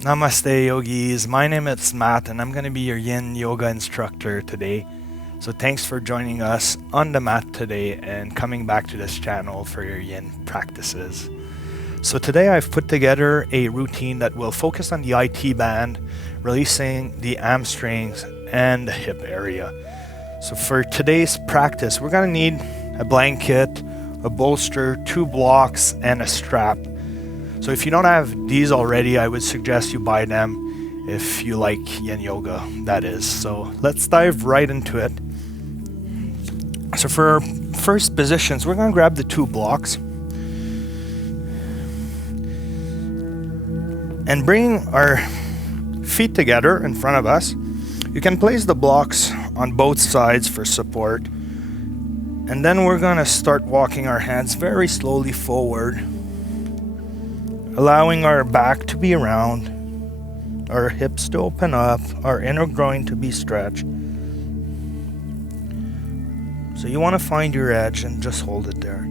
Namaste, yogis. My name is Matt, and I'm going to be your Yin Yoga instructor today. So thanks for joining us on the mat today and coming back to this channel for your Yin practices. So today I've put together a routine that will focus on the IT band, releasing the hamstrings and the hip area. So for today's practice, we're going to need a blanket, a bolster, 2 blocks, and a strap. So if you don't have these already, I would suggest you buy them if you like Yin Yoga, that is. So let's dive right into it. So for our first positions, we're going to grab the 2 blocks and bring our feet together in front of us. You can place the blocks on both sides for support. And then we're going to start walking our hands very slowly forward, allowing our back to be round, our hips to open up, our inner groin to be stretched. So you want to find your edge and just hold it there.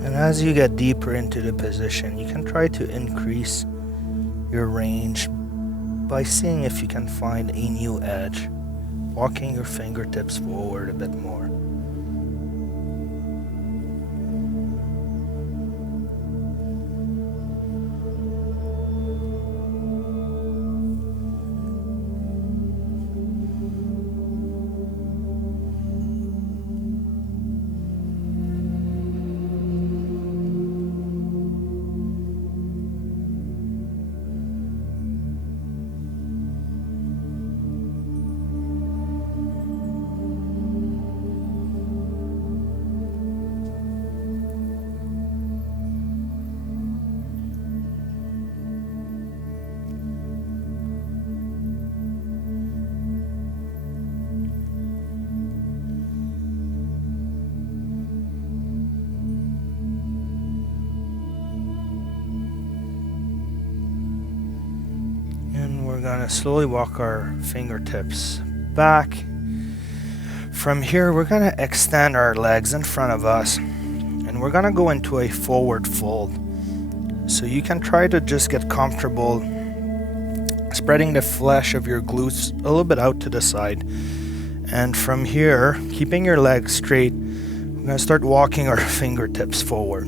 And as you get deeper into the position, you can try to increase your range by seeing if you can find a new edge, walking your fingertips forward a bit more. We're going to slowly walk our fingertips back. From here, we're going to extend our legs in front of us, and we're going to go into a forward fold. So you can try to just get comfortable spreading the flesh of your glutes a little bit out to the side. And from here, keeping your legs straight, we're going to start walking our fingertips forward,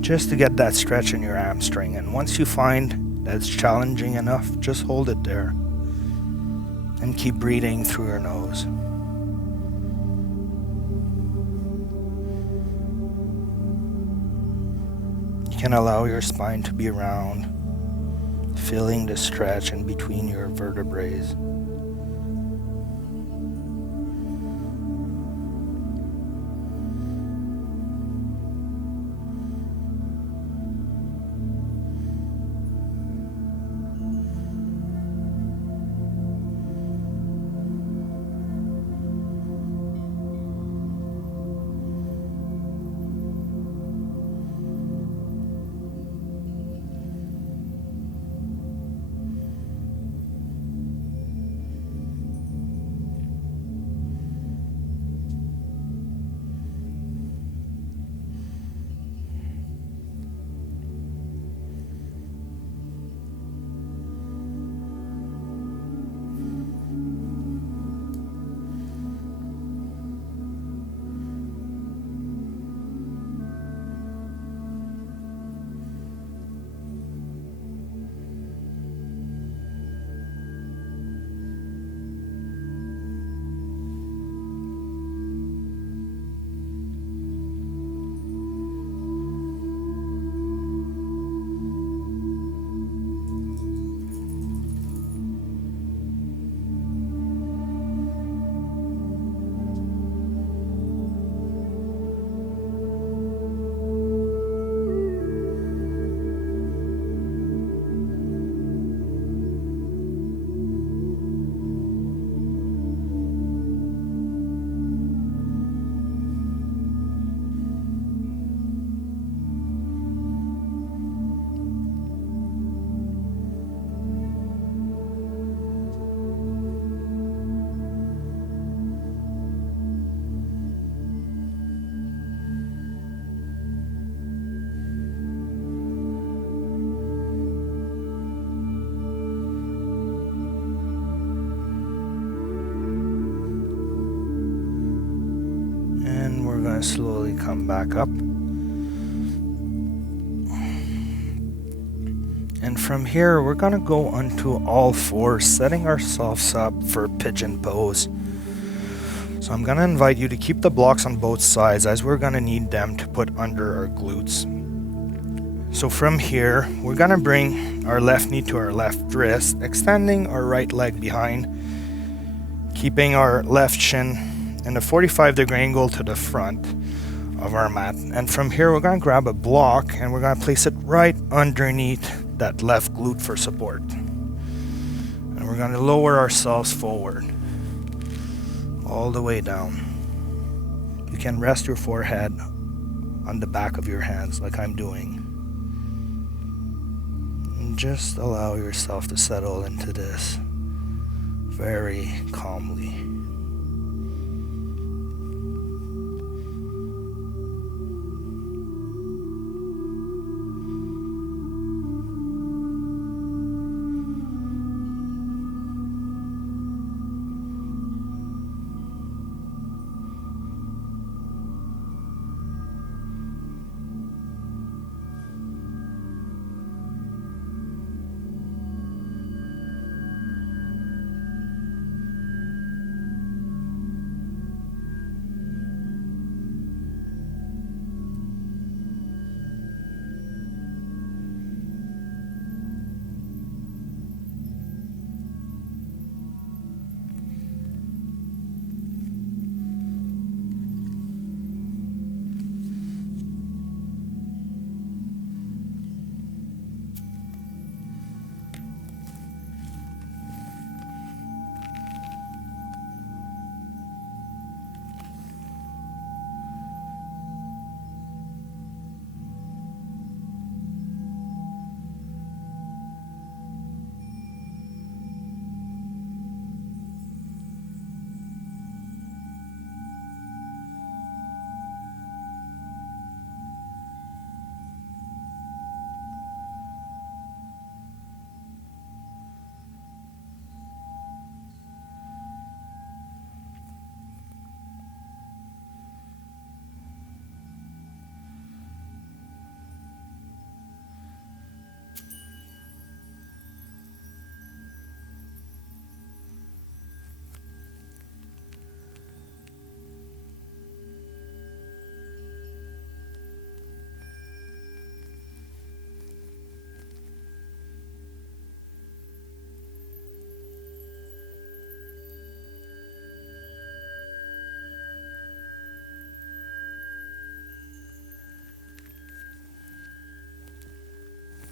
just to get that stretch in your hamstring. And once you find that's challenging enough, just hold it there and keep breathing through your nose. You can allow your spine to be round, feeling the stretch in between your vertebrae. going to slowly come back up. And from here, we're going to go onto all fours, setting ourselves up for pigeon pose. So I'm going to invite you to keep the blocks on both sides, as we're going to need them to put under our glutes. So from here, we're going to bring our left knee to our left wrist, extending our right leg behind, keeping our left shin in a 45-degree angle to the front of our mat. And from here, we're going to grab a block and we're going to place it right underneath that left glute for support. And we're going to lower ourselves forward all the way down. You can rest your forehead on the back of your hands like I'm doing. And just allow yourself to settle into this very calmly.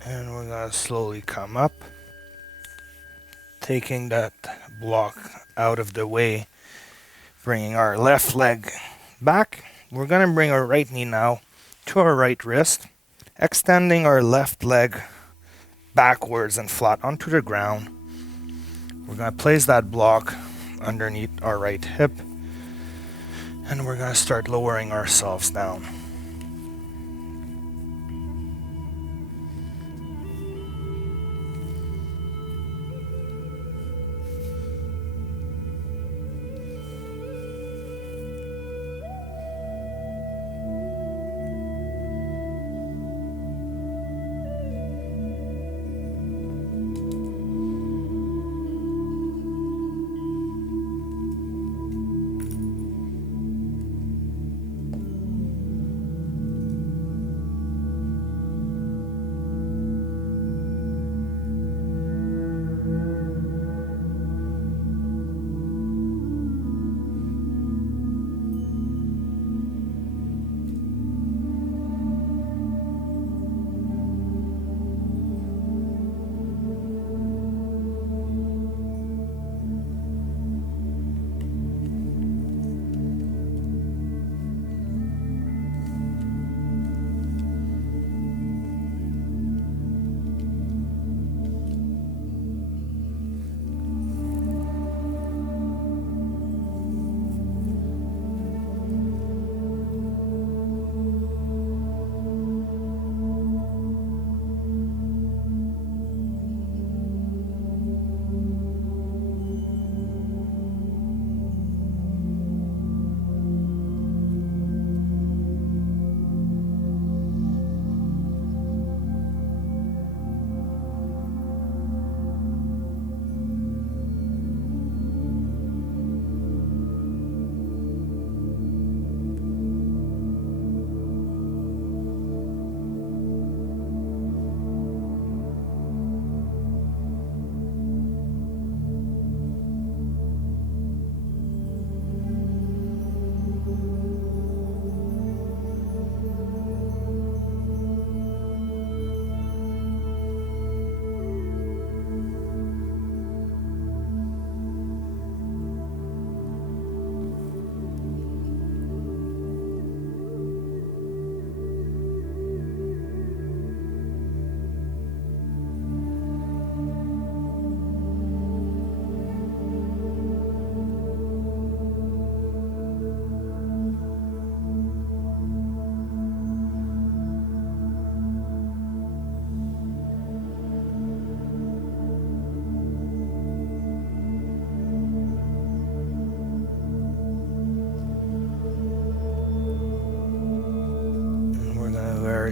And we're going to slowly come up, taking that block out of the way, bringing our left leg back. We're going to bring our right knee now to our right wrist, extending our left leg backwards and flat onto the ground. We're going to place that block underneath our right hip, and we're going to start lowering ourselves down.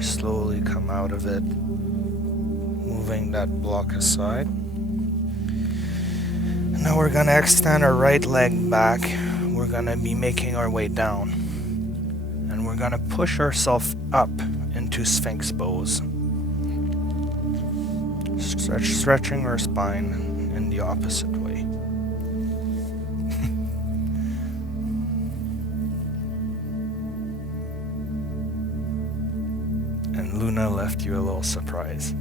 very slowly come out of it, moving that block aside. Now we're gonna extend our right leg back. We're gonna be making our way down. And we're gonna push ourselves up into Sphinx pose. Stretching our spine in the opposite way. And Luna left you a little surprise.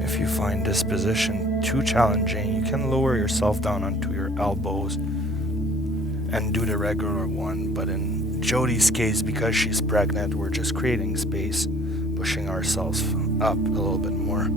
If you find this position too challenging, you can lower yourself down onto your elbows and do the regular one. But in Jody's case, because she's pregnant, we're just creating space, pushing ourselves up a little bit more.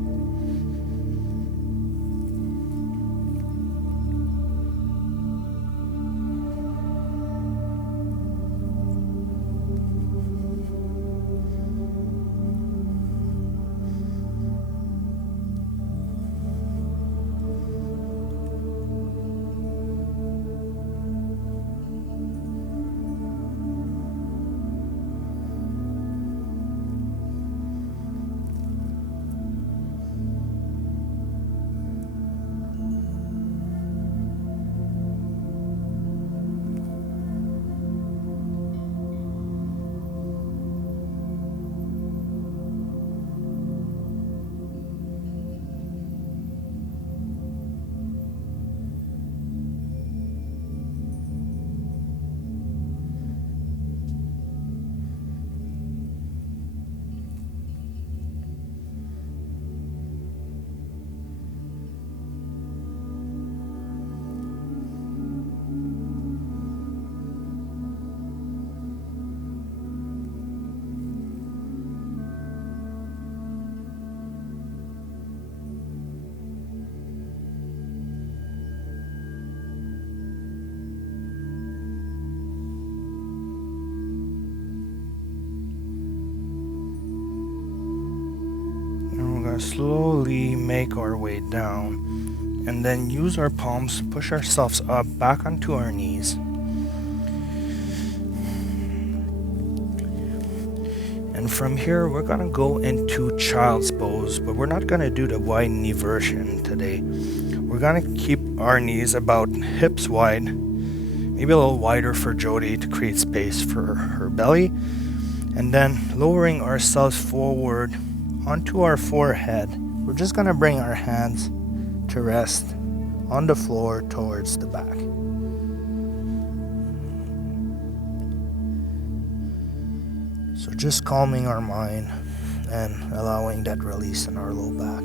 Slowly make our way down and then use our palms to push ourselves up back onto our knees. And from here we're gonna go into child's pose, but we're not gonna do the wide knee version today. We're gonna keep our knees about hips wide, maybe a little wider for Jody to create space for her belly, and then lowering ourselves forward onto our forehead. We're just gonna bring our hands to rest on the floor towards the back. So just calming our mind and allowing that release in our low back.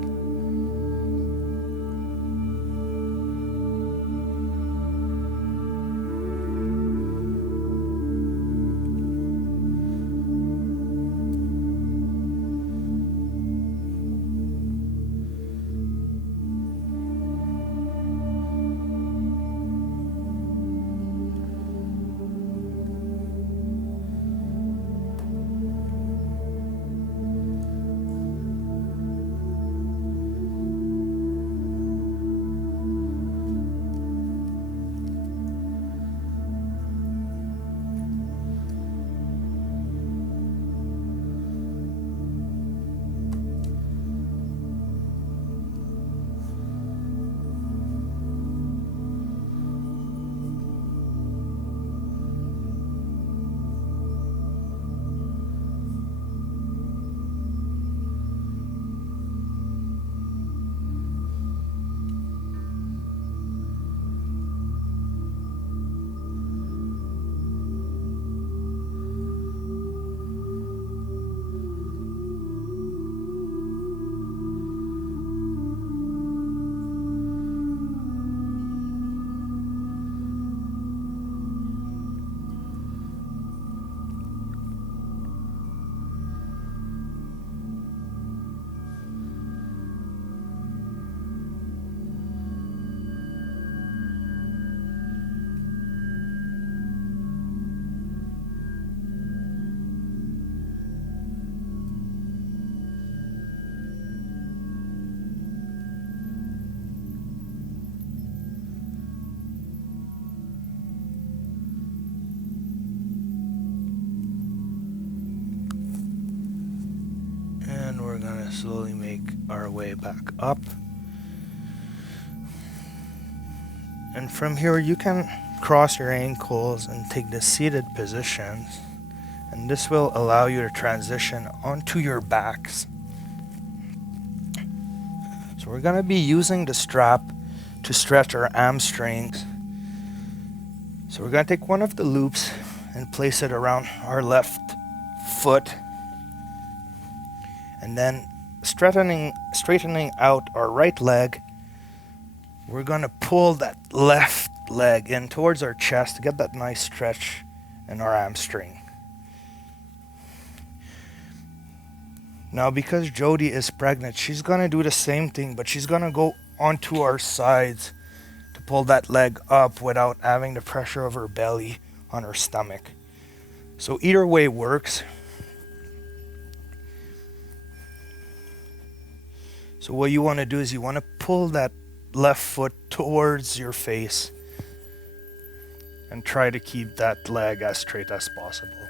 slowly make our way back up. And from here you can cross your ankles and take the seated positions. And this will allow you to transition onto your backs. So we're going to be using the strap to stretch our hamstrings. So we're going to take one of the loops and place it around our left foot. And then straightening out our right leg, we're going to pull that left leg in towards our chest to get that nice stretch in our hamstring. Now, because Jody is pregnant, she's going to do the same thing, but she's going to go onto our sides to pull that leg up without having the pressure of her belly on her stomach. So either way works. So what you want to do is you want to pull that left foot towards your face and try to keep that leg as straight as possible.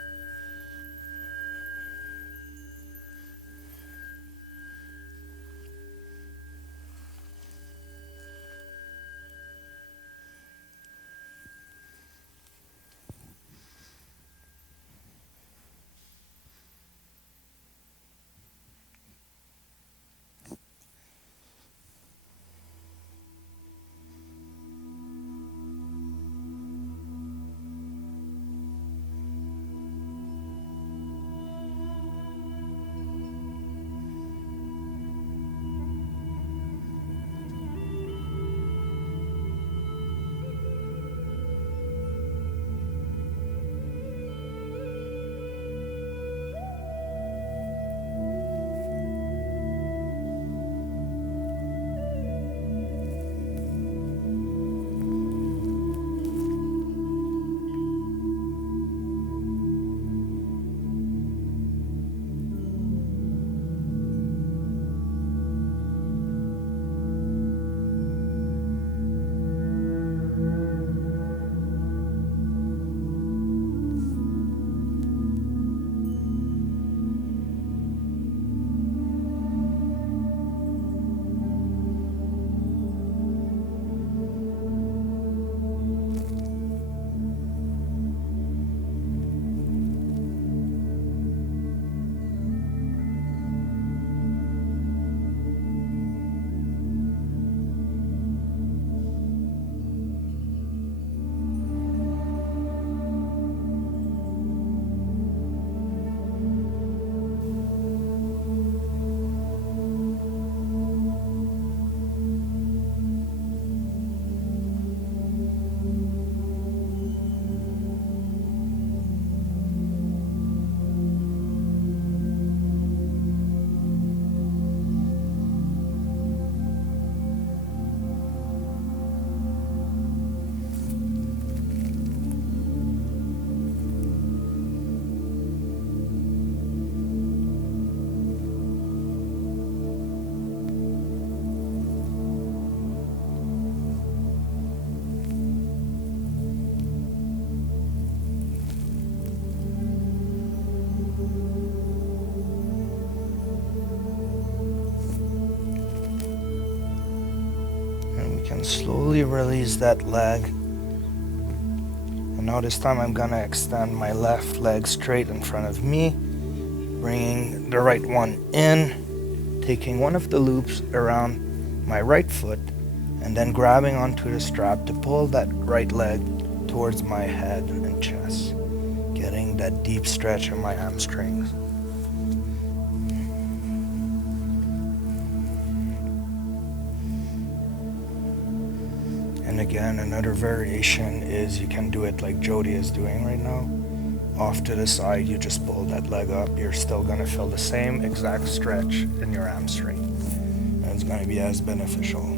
Can slowly release that leg. And now this time I'm gonna extend my left leg straight in front of me, bringing the right one in, taking one of the loops around my right foot, and then grabbing onto the strap to pull that right leg towards my head and chest, getting that deep stretch in my hamstrings. And again, another variation is you can do it like Jody is doing right now. Off to the side, you just pull that leg up. You're still going to feel the same exact stretch in your hamstring. And it's going to be as beneficial.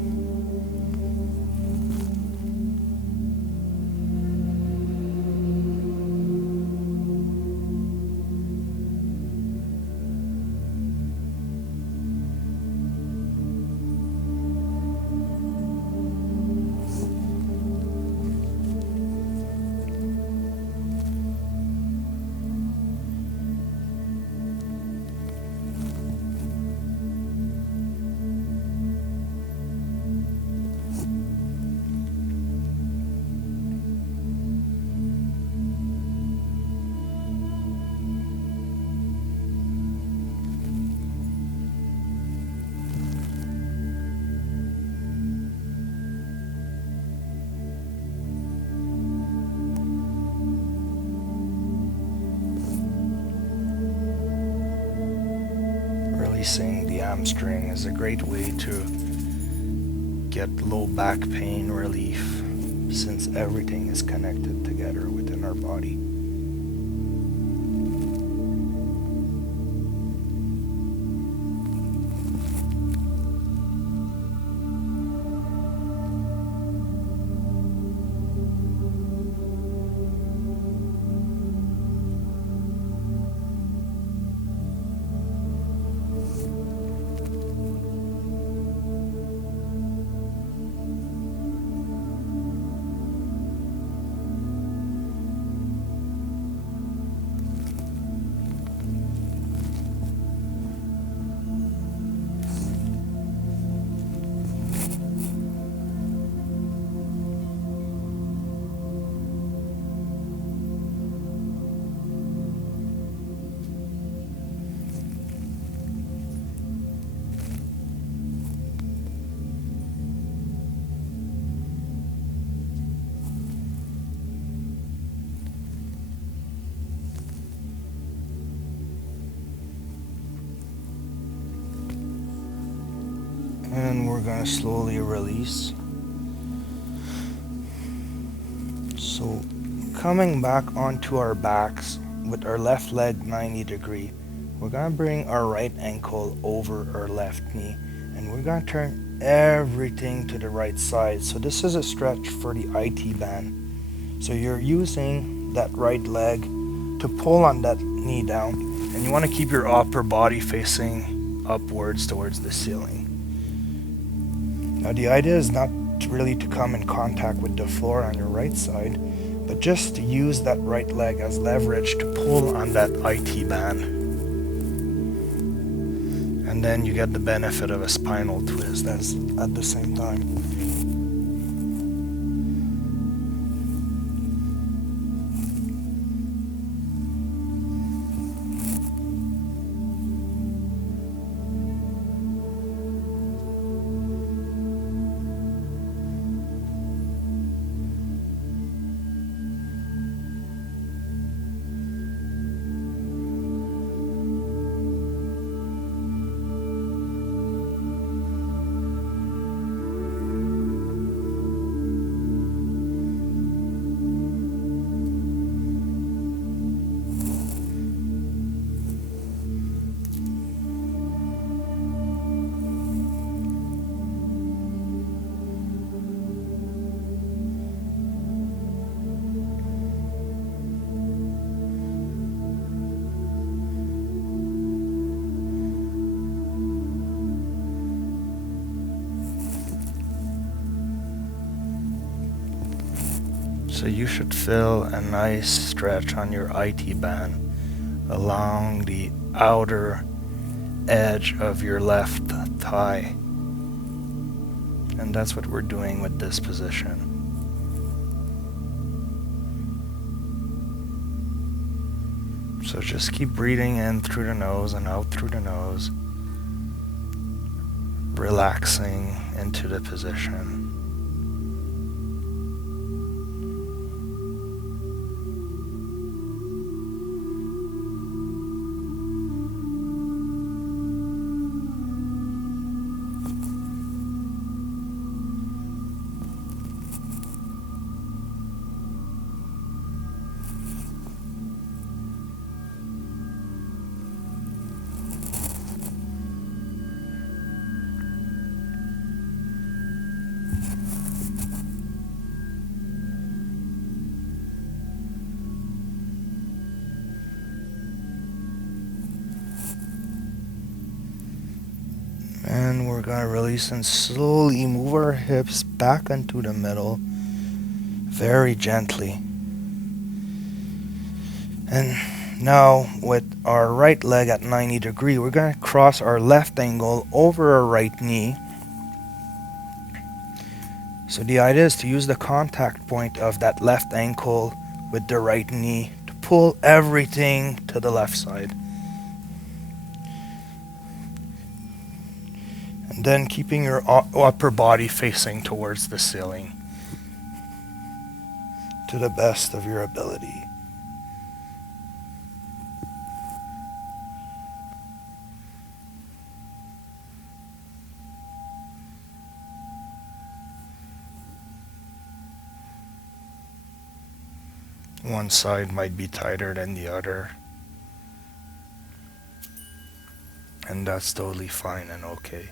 hamstring is a great way to get low back pain relief, since everything is connected together within our body. And we're going to slowly release. So coming back onto our backs with our left leg 90 degree, we're going to bring our right ankle over our left knee, and we're going to turn everything to the right side. So this is a stretch for the IT band. So you're using that right leg to pull on that knee down, and you want to keep your upper body facing upwards towards the ceiling. Now the idea is not really to come in contact with the floor on your right side, but just to use that right leg as leverage to pull on that IT band. And then you get the benefit of a spinal twist as at the same time. So you should feel a nice stretch on your IT band along the outer edge of your left thigh. And that's what we're doing with this position. So just keep breathing in through the nose and out through the nose, relaxing into the position. And we're going to release and slowly move our hips back into the middle, very gently. And now with our right leg at 90 degree, we're going to cross our left ankle over our right knee. So the idea is to use the contact point of that left ankle with the right knee to pull everything to the left side. And then keeping your upper body facing towards the ceiling to the best of your ability. One side might be tighter than the other, and that's totally fine and okay.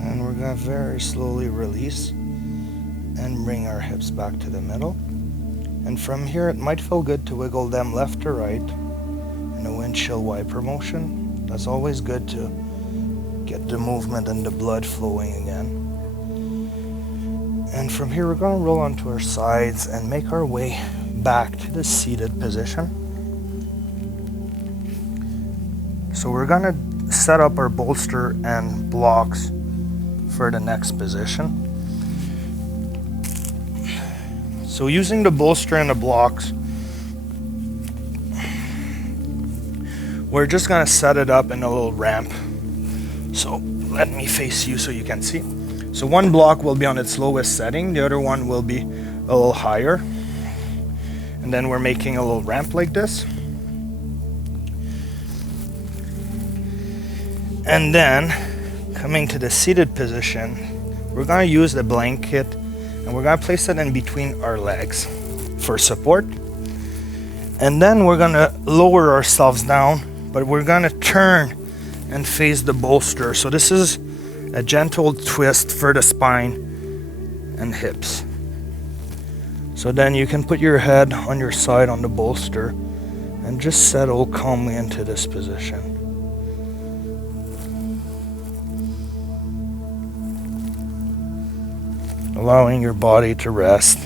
And we're going to very slowly release and bring our hips back to the middle. And from here, it might feel good to wiggle them left to right in a windshield wiper motion. That's always good to get the movement and the blood flowing again. And from here, we're going to roll onto our sides and make our way back to the seated position. So we're going to set up our bolster and blocks for the next position. So using the bolster and the blocks, we're just going to set it up in a little ramp. So let me face you so you can see. So one block will be on its lowest setting, the other one will be a little higher. And then we're making a little ramp like this. And then coming to the seated position, we're going to use the blanket and we're going to place it in between our legs for support. And then we're going to lower ourselves down, but we're going to turn and face the bolster. So this is a gentle twist for the spine and hips. So then you can put your head on your side on the bolster and just settle calmly into this position. Allowing your body to rest.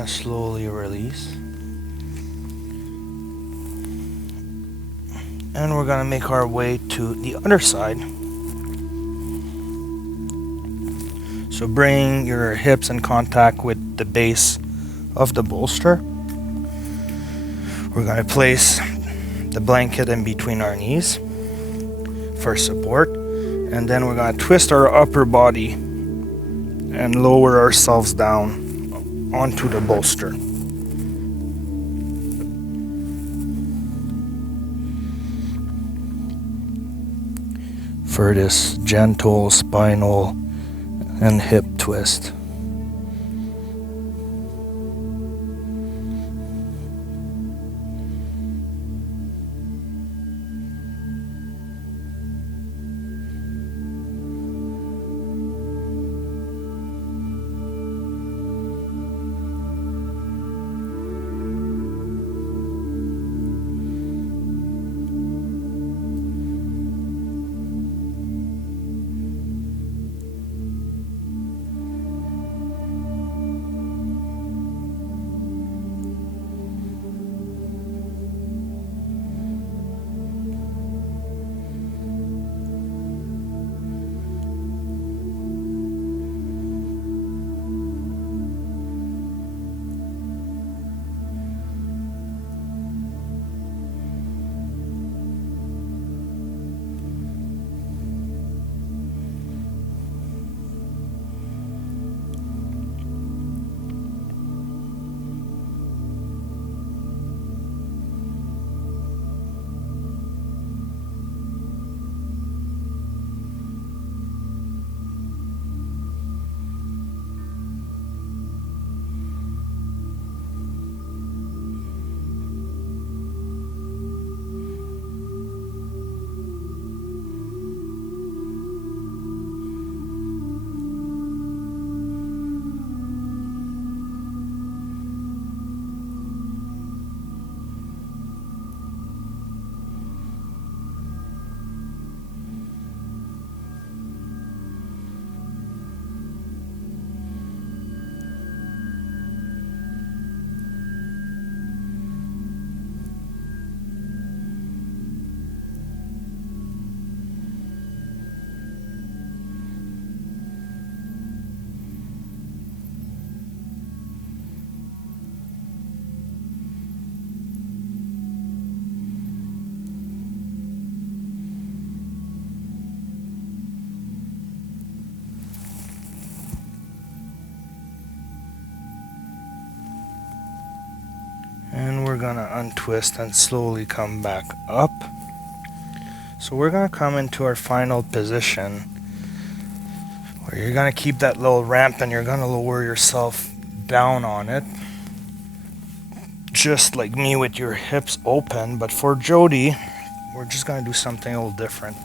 gonna slowly release. And we're gonna make our way to the other side. So bring your hips in contact with the base of the bolster. We're gonna place the blanket in between our knees for support. And then we're gonna twist our upper body and lower ourselves down onto the bolster. For this gentle spinal and hip twist. And we're gonna untwist and slowly come back up. So we're gonna come into our final position where you're gonna keep that little ramp and you're gonna lower yourself down on it. Just like me with your hips open, but for Jody, we're just gonna do something a little different.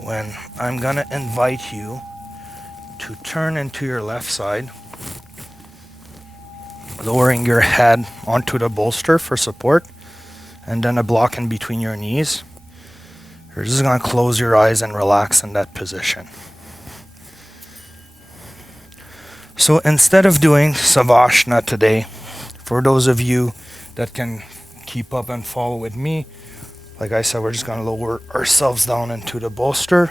When I'm gonna invite you to turn into your left side, lowering your head onto the bolster for support, and then a block in between your knees. You're just gonna close your eyes and relax in that position. So instead of doing Savasana today, for those of you that can keep up and follow with me, like I said, we're just gonna lower ourselves down into the bolster,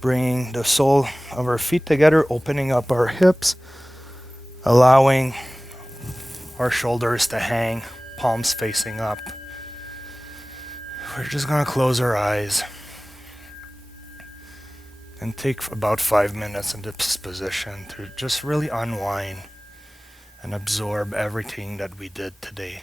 bringing the sole of our feet together, opening up our hips, allowing our shoulders to hang, palms facing up. We're just gonna close our eyes and take about 5 minutes in this position to just really unwind and absorb everything that we did today.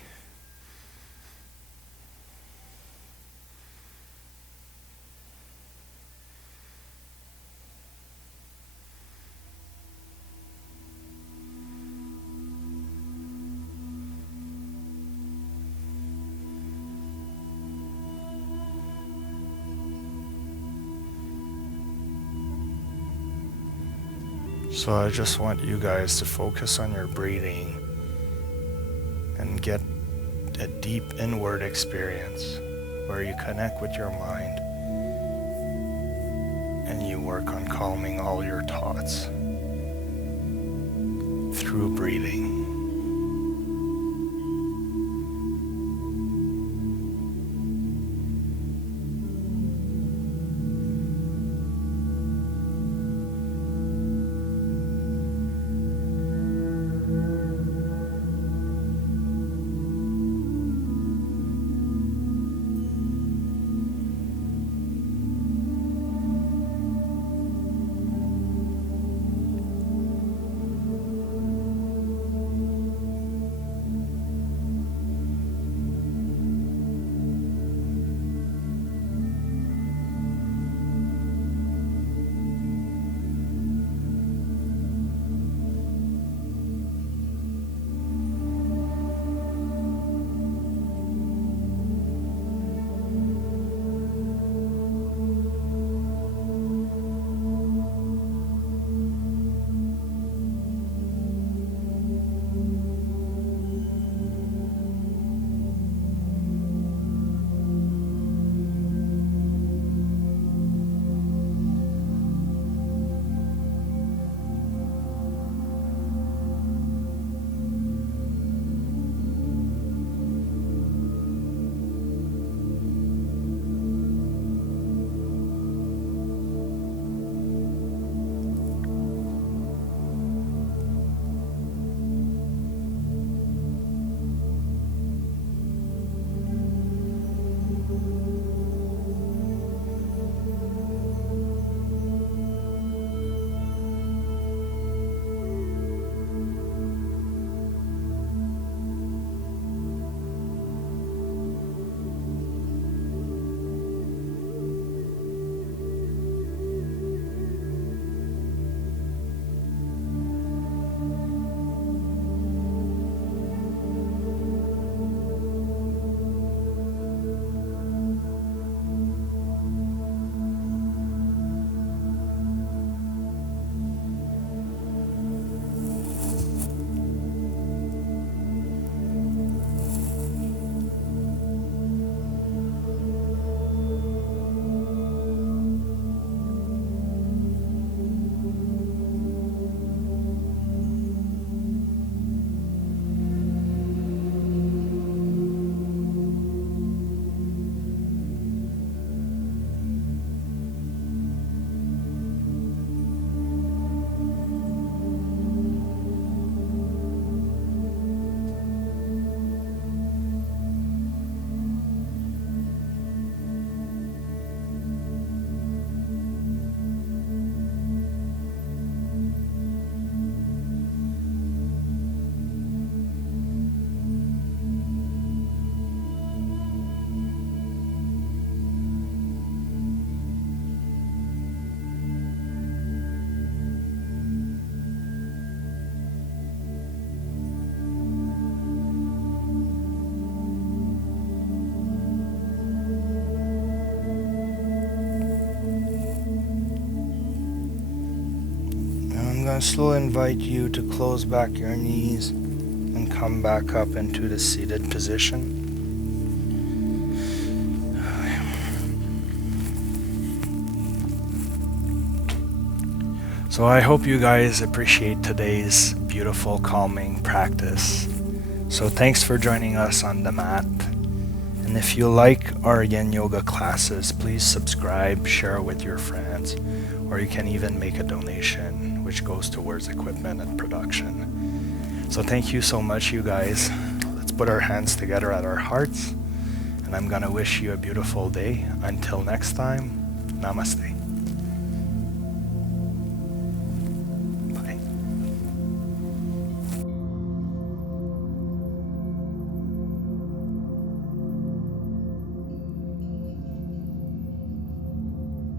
So I just want you guys to focus on your breathing and get a deep inward experience where you connect with your mind and you work on calming all your thoughts through breathing. going to slowly invite you to close back your knees and come back up into the seated position. So I hope you guys appreciate today's beautiful calming practice. So thanks for joining us on the mat. And if you like our Yin Yoga classes, please subscribe, share with your friends, or you can even make a donation, which goes towards equipment and production. So thank you so much, you guys. Let's put our hands together at our hearts. And I'm gonna wish you a beautiful day. Until next time, Namaste.